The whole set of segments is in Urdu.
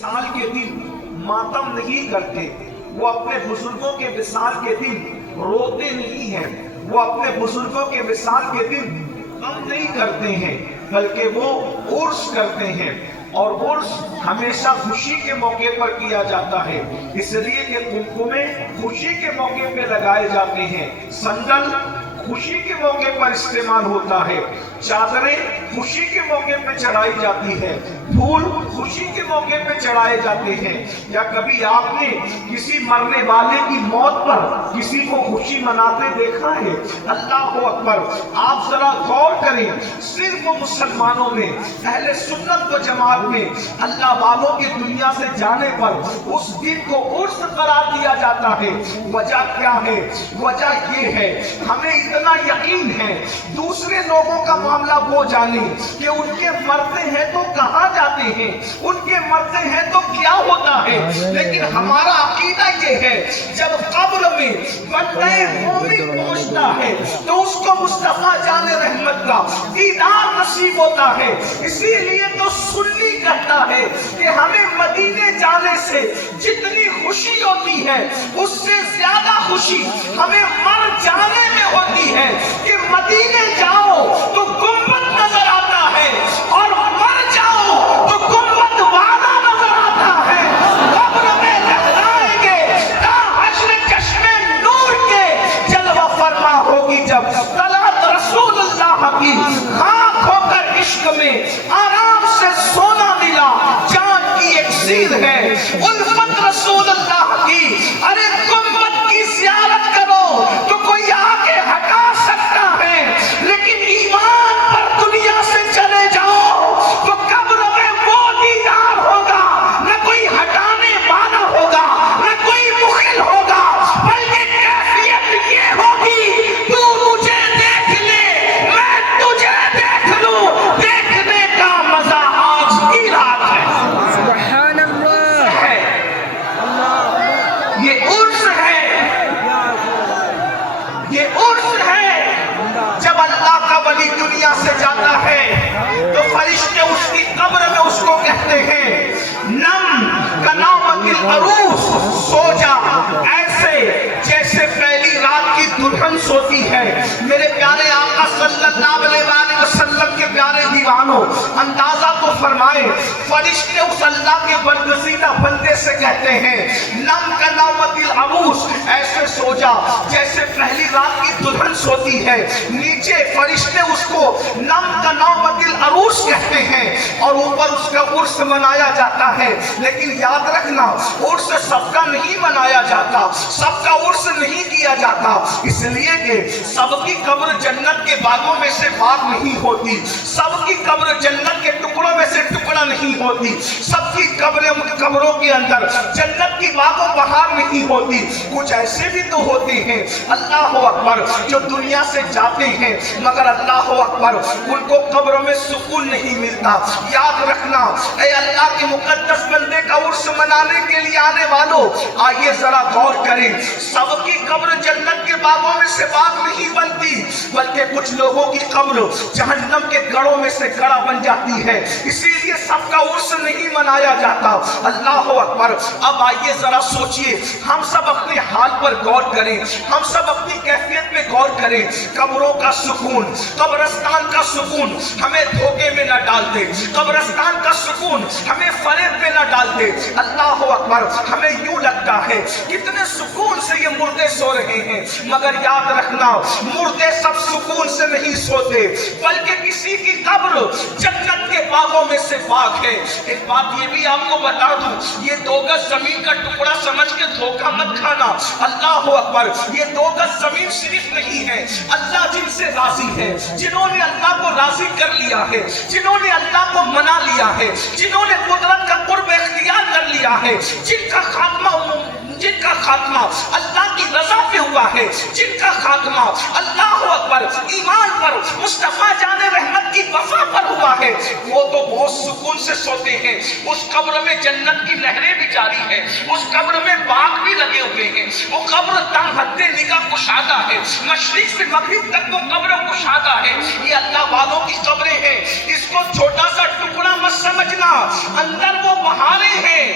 وصال کے دن ماتم نہیں کرتے، وہ اپنے بزرگوں کے وصال کے دن روتے نہیں ہیں، وہ اپنے بزرگوں کے وصال کے دن غم نہیں کرتے ہیں، بلکہ وہ عرس کرتے ہیں۔ اور عرس ہمیشہ خوشی کے موقع پر کیا جاتا ہے، اس لیے کہ قمقمے خوشی کے موقع پہ لگائے جاتے ہیں، سندل خوشی کے موقع پر استعمال ہوتا ہے، چادریں خوشی کے موقع پہ چڑھائی جاتی ہے، پھول خوشی کے موقع پہ چڑھائے جاتے ہیں۔ یا کبھی آپ نے کسی مرنے والے کی موت پر کسی کو خوشی مناتے دیکھا ہے؟ اللہ اکبر! آپ ذرا غور کریں، صرف مسلمانوں میں، اہل سنت و جماعت میں اللہ والوں کے دنیا سے جانے پر اس دن کو عرس قرار دیا جاتا ہے۔ وجہ کیا ہے؟ وجہ یہ ہے، ہمیں اتنا یقین ہے دوسرے لوگوں کا معاملہ وہ جانے کہ ان کے مرتے ہیں تو کہاں جاتے ہیں، ان کے مرتے ہیں تو کیا ہوتا ہے، لیکن ہمارا عقیدہ یہ ہے جب قبر میں بندے مومن پہنچتا ہے تو اس کو مصطفیٰ جان رحمت کا دیدار نصیب ہوتا ہے۔ اسی لیے تو سنی کہتا ہے کہ ہمیں مدینے جانے سے جتنی خوشی ہوتی ہے اس سے زیادہ خوشی ہمیں مر جانے میں ہوتی ہے کہ مدینے جاؤ تو گنبد نظر آتا ہے اور مر جاؤ تو گنبد والا نظر آتا ہے۔ قبر میں لہرائیں گے تا حشر چشمے نور کے جلوہ فرما ہوگی جب طلعت رسول اللہ کی خاک ہو کر عشق میں آرام سے سونا ملا جان کی ایک زیر ہے الفت رسول اللہ کی۔ ارے گنبد کی زیارت کرو تو کوئی آگے ہٹا سکتا ہے، لیکن ایمان پر دنیا سے چلے جاؤ تو قبر میں وہ دیدار ہوگا، نہ کوئی ہٹانے والا ہوگا، نہ کوئی مخل ہوگا، بلکہ کیفیت یہ ہوگی تو مجھے دیکھ لے میں تجھے دیکھ لوں، دیکھنے کا مزہ آج کی رات ہے۔ سبحان اللہ، یہ عرس ہے، یہ عرس ہے۔ جب اللہ کا ولی دنیا سے جاتا ہے تو فرشتے اس کی قبر میں اس کو کہتے ہیں نم کنامت العروس، سو جا ایسے جیسے پہلی رات کی دلہن سوتی ہے۔ میرے پیارے آقا صلی اللہ علیہ وآلہ وسلم کے پیارے دیوانوں، اندازہ تو فرمائیں، فرشتے اس اللہ کے برگزیدہ بندے سے کہتے ہیں نم کنامت العروس، ایسے سو جا جیسے پہلی رات کی دلہن سوتی ہے۔ نیچے فرشتے اس کو نم کنامت العروس کہتے ہیں اور اوپر اس کا عرس منایا جاتا ہے۔ لیکن یاد رکھنا، عرس سب کا نہیں منایا جاتا، سب کا عرس نہیں کیا جاتا، اس لیے کہ سب کی قبر جنت کے باغوں میں سے باغ نہیں ہوتی، سب کی قبر جنت کے ٹکڑوں میں سے ٹکڑا نہیں ہوتی، سب کی قبروں کے اندر جنت کی باغ و بہار نہیں ہوتی۔ کچھ ایسے بھی تو ہوتے ہیں اللہ اکبر جو دنیا سے جاتے ہیں مگر اللہ اکبر ان کو قبر میں سکون نہیں ملتا۔ یاد رکھنا، اے اللہ کے مقدس بندے کا عرس منانے کے لیے آنے والوں، آئیے ذرا غور کریں، سب کی قبر جنت کے باغوں میں سے باغ نہیں بنتی، بلکہ کچھ لوگوں کی قبر جہنم کے گڑھوں میں سے گڑھا بن جاتی ہے، اسی لیے سب کا عرس نہیں منایا جاتا۔ اللہ اکبر! اب آئیے ذرا سوچئے، ہم سب اپنے حال پر غور کریں، ہم سب اپنی کیفیت پہ غور کریں۔ قبروں کا سکون، قبرستان کا سکون ہمیں دھوکے میں نہ ڈال دے، قبرستان کا سکون ہمیں فریب میں نہ ڈال دے۔ اللہ اکبر! ہمیں یوں لگتا ہے کتنے سکون سے یہ مردے سو رہے ہیں، مگر یاد رکھنا مردے سب سکون سے نہیں سوتے، بلکہ کسی کی قبر جنت کے باغوں میں سے باغ ہے۔ ایک بات یہ بھی آپ کو بتا دوں، یہ 2 گز زمین کا ٹکڑا سمجھ کے دھوکہ مت کھانا۔ اللہ اکبر! یہ 2 گز زمین صرف نہیں ہے، اللہ جن سے راضی ہے، جنہوں نے اللہ کو راضی کر لیا ہے، جنہوں نے اللہ کو منا لیا ہے، جنہوں نے قدرت کا قرب اختیار کر لیا ہے، جن کا خاتمہ اللہ کی رضا پہ ہوا ہے، جن کا خاتمہ اللہ اکبر ایمان پر، مصطفیٰ جان رحمت کی وفا پر ہوا ہے، وہ تو بہت سکون سے سوتے ہیں۔ اس قبر میں جنت کی نہریں بھی جاری ہیں، اس قبر میں باغ بھی لگے ہوئے ہیں، وہ قبر تنگ حد نگاہ کشادہ ہے، مشرق سے مغرب تک وہ قبر کشادہ ہے۔ یہ اللہ والوں کی قبریں ہیں، اس کو چھوٹا سا ٹکڑا مت سمجھنا، اندر وہ بہاریں ہیں،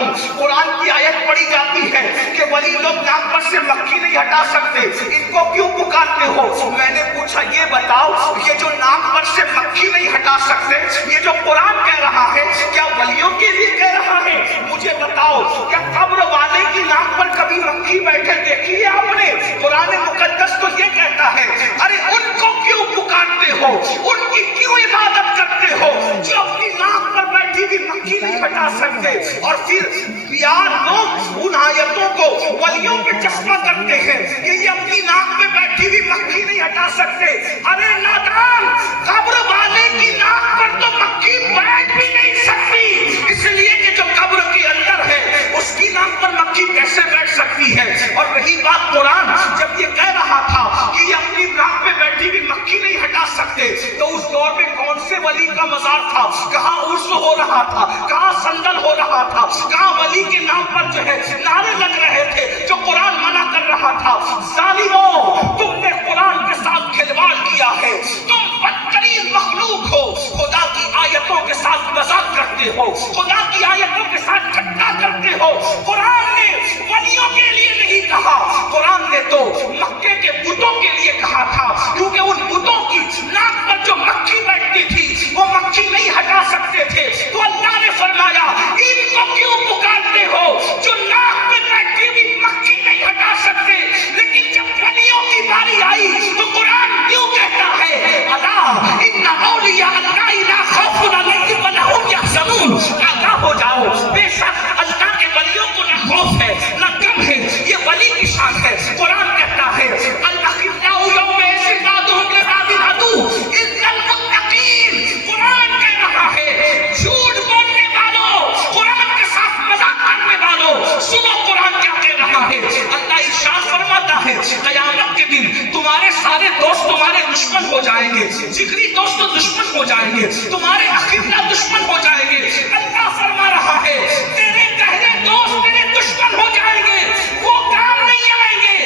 ہوں قرآن کی آیت پڑھی جاتی ہے کہ ولی لوگ ناک پر سے مکھی نہیں ہٹا سکتے، ان کو کیوں پکارتے ہو؟ میں نے پوچھا یہ بتاؤ یہ جو ناک پر سے مکھی نہیں ہٹا سکتے یہ جو قرآن کہہ رہا ہے کیا ولیوں کے لیے کہہ رہا ہے؟ مجھے بتاؤ کیا قبر والے کی ناک پر کبھی مکھی بیٹھے دیکھی ہے آپ نے؟ قرآن مقدس تو یہ کہتا ہے ارے ان کو کیوں پکارتے ہو، ان کی کیوں عبادت کرتے ہو جو اپنی ناک پر بیٹھی بھی مکھی نہیں ہٹا سکتے؟ اور پھر بیان لوگ ان آیتوں کو ولیوں پہ چشمہ کرتے ہیں کہ یہ اپنی ناک پہ بیٹھی بھی مکھی نہیں ہٹا سکتے۔ ارے نادان، قبر والے کی ناک پر تو مکھی بیٹھ بھی نہیں سکتی، اس لیے کہ جو قبر کے اندر ہے اس کی ناک پر مکھی کیسے بیٹھ سکتی ہے؟ اور وہی بات قرآن جب یہ کہہ رہا تھا کہ یہ اپنی ناک پہ بیٹھی بھی مکھی نہیں ہٹا سکتے تو اس دور میں کون سے ولی کا مزار تھا؟ کہاں عرس ہو رہا تھا؟ کہاں سندل ہو رہا تھا؟ کہاں ولی کے نام پر جو ہے نعرے لگ رہے تھے جو قرآن منع کر رہا تھا؟ ظالموں، تم نے قرآن کے ساتھ کھلواڑ کیا ہے، تم بدترین مخلوق ہو، خدا کی آیتوں کے ساتھ مذاق کرتے ہو، خدا کی آیتوں کے ساتھ ٹھٹا کرتے ہو۔ قرآن نے ولیوں کے لیے نہیں کہا، قرآن نے تو مکے کے بتوں کے لیے کہا تھا، کیونکہ ان بتوں کی ناک پر جو مکھی بیٹھتی تھی وہ مکھی نہیں ہٹا سکتے تھے، تو اللہ نے فرمایا ان کو کیوں پکارتے ہو جو ناک پہ بیٹھی بھی مکھی نہیں ہٹا سکتے؟ لیکن جب ولیوں کی باری آئی تو قرآن کیوں کہتا ہے الا ان اولیاء اللہ لا خوف علیہم ولا هم یحزنون، آگاہ ہو جاؤ بے شک اللہ کے ولیوں کو نہ خوف ہے نہ غم ہے، یہ ولی کی شان ہے۔ قرآن کہتا ہے الاخلاء یومئذ بعضهم لبعض عدو الا المتقین، قرآن کہہ رہا ہے جھوٹ بولنے والوں، قرآن کے ساتھ مذاق کرنے والوں، سنو قرآن کیا کہہ رہا ہے۔ اللہ ارشاد فرماتا ہے قیامت کے دن تمہارے سارے دوست تمہارے دشمن ہو جائیں گے، جگری دوست دشمن ہو جائیں گے، تمہارے اخلاء دشمن ہو جائیں گے۔ اللہ فرما رہا ہے تیرے گہرے دوست تیرے دشمن ہو جائیں گے، وہ کام نہیں آئیں گے۔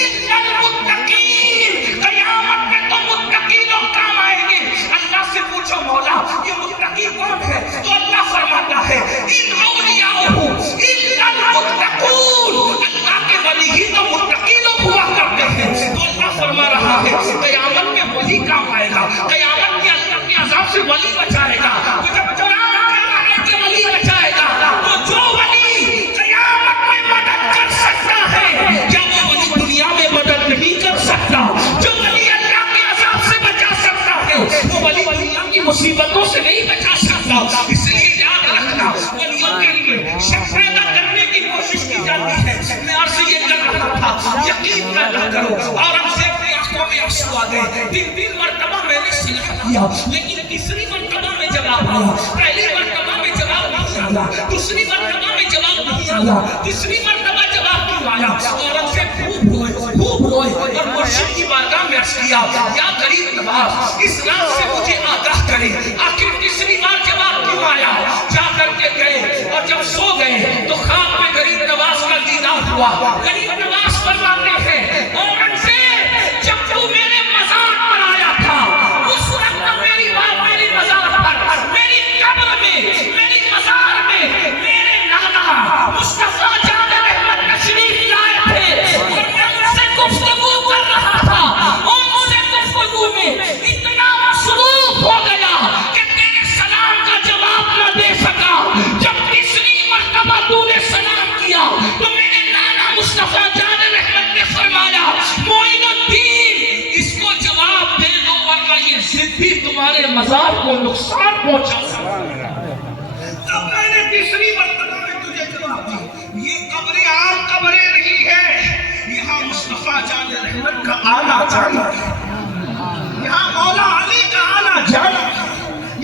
الا المتقین، قیامت میں تو متقی لوگ کام آئیں گے۔ اللہ سے پوچھو مولا یہ متقی کون ہے؟ تو اللہ فرماتا ہے ان اولیاءہ الا المتقون، اللہ کے ولی ہی تو متقی لوگ ہوا کرتے ہیں۔ تو اللہ فرما رہا ہے قیامت میں ولی کام آئے گا، قیامت میں اللہ کے عذاب سے ولی بچائے گا۔ تو جب قرآن کہہ رہا ہے کہ ولی بچائے گا تو جو ولی قیامت میں مدد کر سکتا ہے کیا وہ ولی دنیا میں مدد نہیں کر سکتا؟ جو ولی اللہ کے عذاب سے بچا سکتا ہے وہ ولی دنیا کی مصیبتوں سے نہیں بچا سکتا۔ اس لیے یاد رکھنا ولیوں کے لیے شک پیدا کرنے کی کوشش کی جاتی ہے۔ میں عرض یہ کر رہا تھا یقین پیدا کرو، اورنگزیب کی آنکھوں میں آنسو آ گئے، تین مرتبہ میں نے صلح کیا لیکن تیسری مرتبہ میں جواب آیا، پہلی مرتبہ میں جواب نہیں آیا، دوسری مرتبہ میں جواب نہیں آیا، تیسری مرتبہ جواب کیوں آیا؟ اورنگزیب خوب روئے اور مرشد کی بارگاہ میں عرض کیا یا غریب نواز اس رات سے مجھے آگاہ کرے آخر تیسری بار جواب کیوں آیا؟ جا کر کے گئے اور جب سو گئے تو خواب میں غریب نواز کا دیدار ہوا۔ غریب نواز فرماتے ہیں اورنگزیب جب تو میرے مزار پر آیا تھا اس وقت میری ماں میری مزار پر میری قبر میں میری مزار میں میرے نانا مصطفیٰ جان رحمت تشریف لائے تھے اور میں ان سے گفتگو کر رہا تھا، ان سے گفتگو میں اتنا مصروف ہو گیا کہ تیرے سلام کا جواب نہ دے سکا۔ جب تیسری مرتبہ تو نے سلام کیا تو میرے نانا مصطفیٰ جان رحمت نے فرمایا معین الدین اس کو جواب دے دو ورنہ یہ ضدی تمہارے مزار کو نقصان پہنچا سکتا ہے۔ تب میں نے تیسری مرتبہ میں تجھے جواب دی یہ قبر عام قبریں نہیں ہے، یہاں مصطفیٰ جان رحمت کا آنا جانا ہے، یہاں مولا علی کا آنا جانا ہے،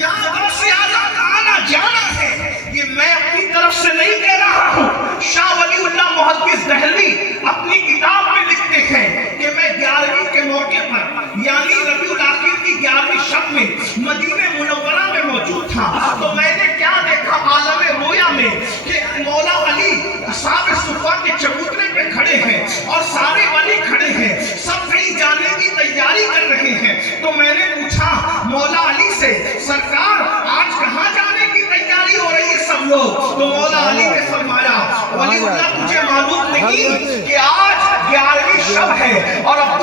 یہاں غوث اعظم کا آنا جانا ہے۔ یہ میں اپنی طرف سے نہیں کہہ رہا ہوں، شاہ ولی اللہ محدث دہلوی اپنی کتاب میں لکھتے ہیں کہ میں 11ویں کے موقع پر یعنی ربیع الاخر کی 11ویں شب میں مدینہ منورہ میں موجود تھا تو میں نے کیا دیکھا عالم رویا میں کہ مولا علی اصحاب صفا کے چبوترے پہ کھڑے ہیں اور سارے ولی کھڑے ہیں، سب کہیں جانے کی تیاری کر رہے ہیں۔ تو میں نے پوچھا مولا علی سے سرکار آج کہاں جانے کی تیاری ہو رہی ہے سب لوگ؟ تو مولا علی نے فرمایا ولی اللہ تجھے معلوم نہیں کہ آج 11ویں شب ہے اور عبد